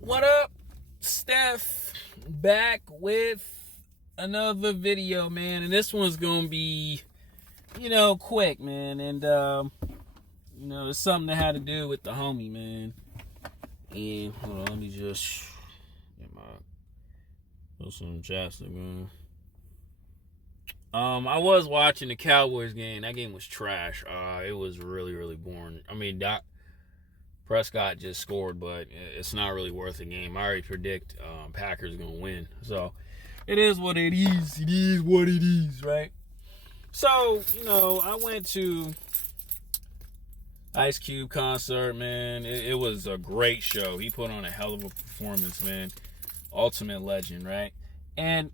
What up, Steph? Back with another video, man. And this one's gonna be, quick, man. And it's something that had to do with the homie, man. And hold on, let me just get my put some chapstick, man. I was watching the Cowboys game. That game was trash. It was really, really boring. I mean, Prescott just scored, but it's not really worth a game. I already predict Packers are going to win. So it is what it is. It is what it is, right? So, I went to Ice Cube concert, man. It was a great show. He put on a hell of a performance, man. Ultimate legend, right? And,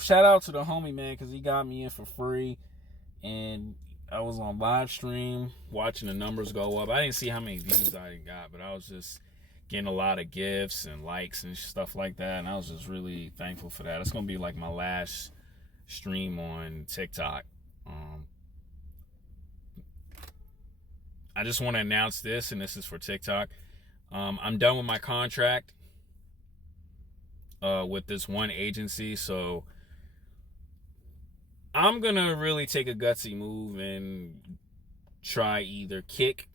shout out to the homie, man, because he got me in for free. And I was on live stream watching the numbers go up. I didn't see how many views I got, but I was just getting a lot of gifts and likes and stuff like that. And I was just really thankful for that. It's going to be like my last stream on TikTok. I just want to announce this, and this is for TikTok. I'm done with my contract with this one agency, so I'm gonna really take a gutsy move and try either Kick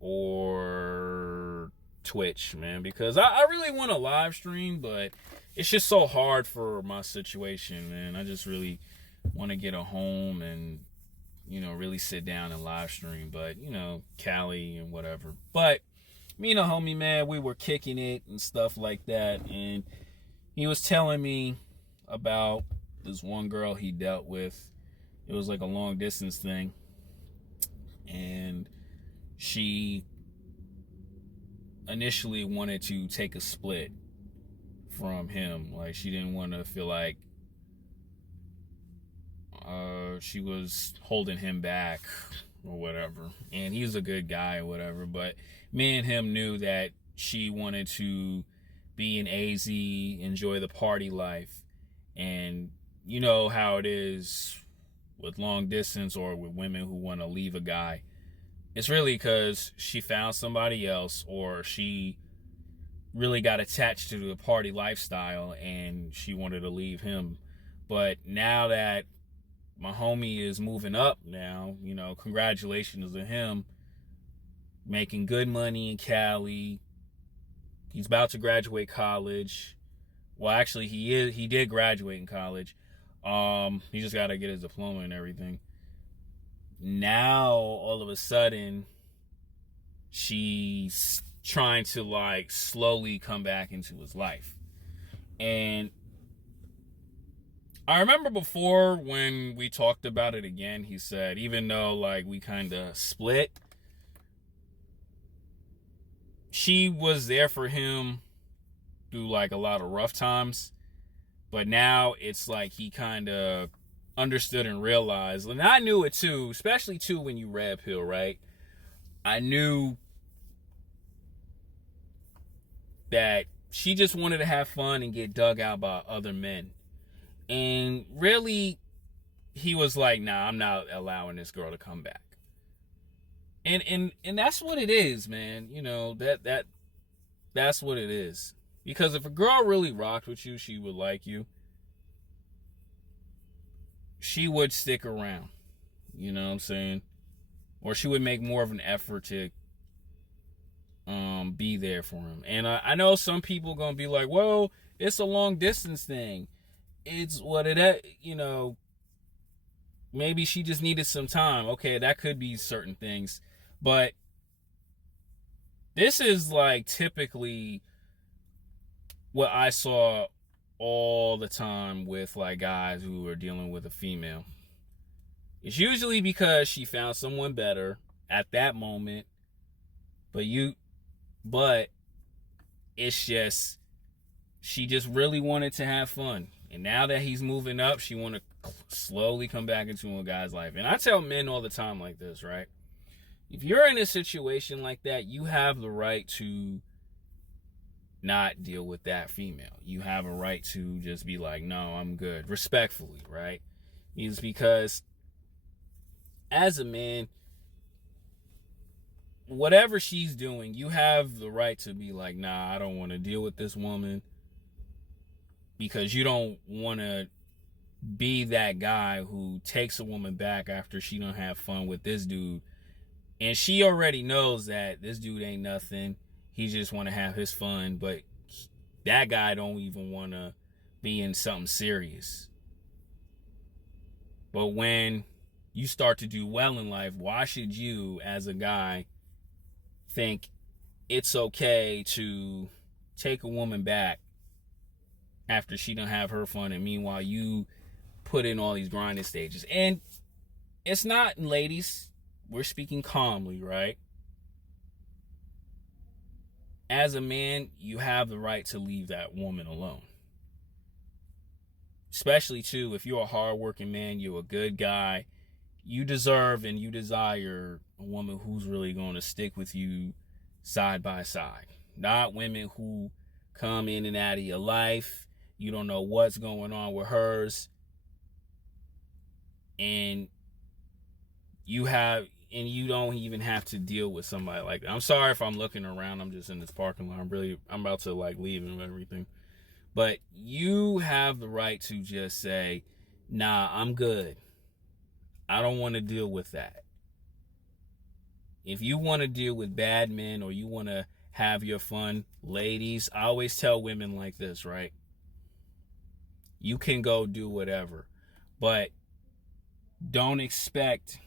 or Twitch, man, because I really want to live stream, but it's just so hard for my situation, man. I just really want to get a home and really sit down and live stream, but Cali and whatever. But me and a homie, man, we were kicking it and stuff like that, and he was telling me about this one girl he dealt with. It was like a long distance thing. And she initially wanted to take a split from him. Like, she didn't want to feel like she was holding him back or whatever. And he's a good guy or whatever. But me and him knew that she wanted to be in AZ, enjoy the party life. And you know how it is with long distance or with women who want to leave a guy. It's really because she found somebody else, or she really got attached to the party lifestyle and she wanted to leave him. But now that my homie is moving up now, congratulations to him, making good money in Cali. He's about to graduate college. Well, actually, he did graduate in college. He just got to get his diploma and everything. Now, all of a sudden, she's trying to like slowly come back into his life. And I remember before when we talked about it again, he said, even though like we kind of split, she was there for him through like a lot of rough times. But now it's like he kind of understood and realized, and I knew it too, especially too when you red pill, right? I knew that she just wanted to have fun and get dug out by other men. And really, he was like, nah, I'm not allowing this girl to come back. And that's what it is, man. That's what it is. Because if a girl really rocked with you, she would like you. She would stick around. You know what I'm saying? Or she would make more of an effort to be there for him. And I know some people are going to be like, well, it's a long distance thing. It's what it is, maybe she just needed some time. Okay, that could be certain things. But this is like typically what I saw all the time with like guys who are dealing with a female. It's usually because she found someone better at that moment, but it's just she just really wanted to have fun. And now that he's moving up, she want to slowly come back into a guy's life. And I tell men all the time like this, right? If you're in a situation like that, you have the right to not deal with that female. You have a right to just be like, no, I'm good. Respectfully, right? It's because as a man, whatever she's doing, you have the right to be like, nah, I don't want to deal with this woman, because you don't want to be that guy who takes a woman back after she don't have fun with this dude, and she already knows that this dude ain't nothing. He just want to have his fun, but that guy don't even want to be in something serious. But when you start to do well in life, why should you, as a guy, think it's okay to take a woman back after she don't have her fun, and meanwhile you put in all these grinding stages? And it's not, ladies, we're speaking calmly, right? As a man, you have the right to leave that woman alone. Especially, too, if you're a hardworking man, you're a good guy, you deserve and you desire a woman who's really going to stick with you side by side. Not women who come in and out of your life. You don't know what's going on with hers. And you don't even have to deal with somebody like that. I'm sorry if I'm looking around. I'm just in this parking lot. I'm about to leave and everything. But you have the right to just say, nah, I'm good. I don't want to deal with that. If you want to deal with bad men, or you want to have your fun, ladies, I always tell women like this, right? You can go do whatever, but don't expect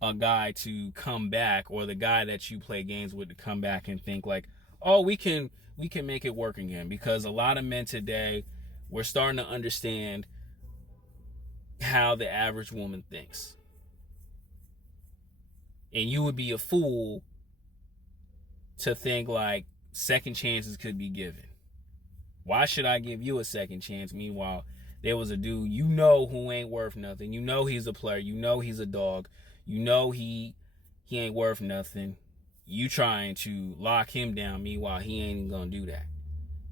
a guy to come back, or the guy that you play games with to come back and think like, oh, we can make it work again. Because a lot of men today, we're starting to understand how the average woman thinks. And you would be a fool to think like second chances could be given. Why should I give you a second chance? Meanwhile, there was a dude you know who ain't worth nothing. You know he's a player. You know he's a dog. You know he ain't worth nothing. You trying to lock him down. Meanwhile, he ain't even gonna do that.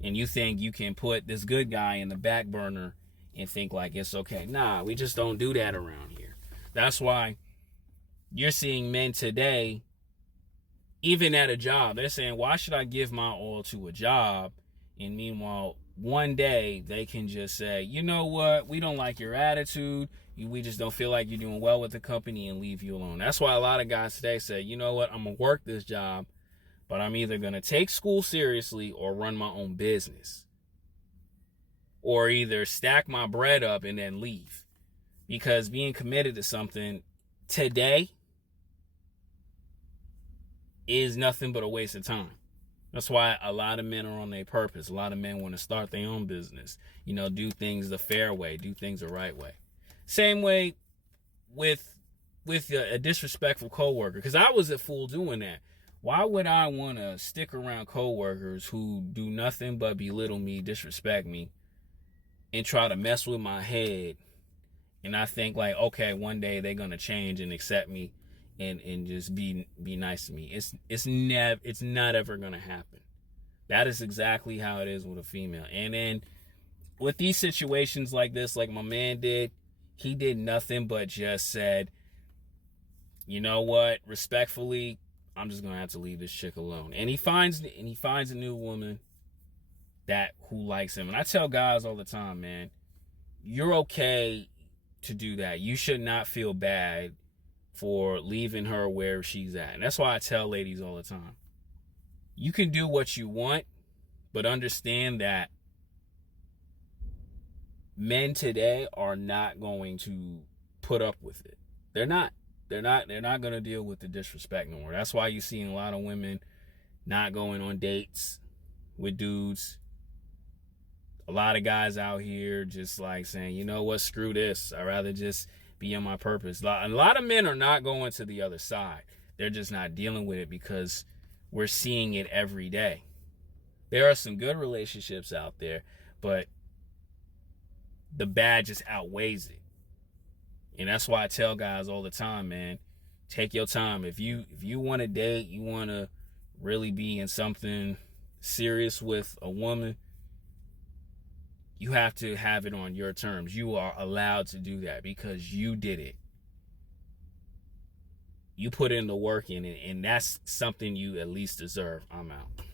And you think you can put this good guy in the back burner and think like it's okay. Nah, we just don't do that around here. That's why you're seeing men today, even at a job, they're saying, why should I give my all to a job? And meanwhile, one day they can just say, you know what? We don't like your attitude. We just don't feel like you're doing well with the company, and leave you alone. That's why a lot of guys today say, you know what? I'm going to work this job, but I'm either going to take school seriously or run my own business. Or either stack my bread up and then leave. Because being committed to something today is nothing but a waste of time. That's why a lot of men are on their purpose. A lot of men want to start their own business. Do things the fair way, do things the right way. Same way with a disrespectful coworker. Because I was a fool doing that. Why would I want to stick around coworkers who do nothing but belittle me, disrespect me, and try to mess with my head? And I think like, okay, one day they're gonna change and accept me and just be nice to me. It's not ever gonna happen. That is exactly how it is with a female. And then with these situations like this, like my man did, he did nothing but just said, you know what, respectfully, I'm just gonna have to leave this chick alone. And he finds a new woman who likes him. And I tell guys all the time, man, you're okay to do that. You should not feel bad for leaving her where she's at. And that's why I tell ladies all the time, you can do what you want, but understand that men today are not going to put up with it. They're not going to deal with the disrespect no more. That's why you're seeing a lot of women not going on dates with dudes. A lot of guys out here just like saying, you know what, screw this. I'd rather just be on my purpose. A lot of men are not going to the other side. They're just not dealing with it because we're seeing it every day. There are some good relationships out there, but the bad just outweighs it. And that's why I tell guys all the time, man, take your time. If you want to date, you want to really be in something serious with a woman, you have to have it on your terms. You are allowed to do that because you did it. you put in the work in it, and that's something you at least deserve. I'm out.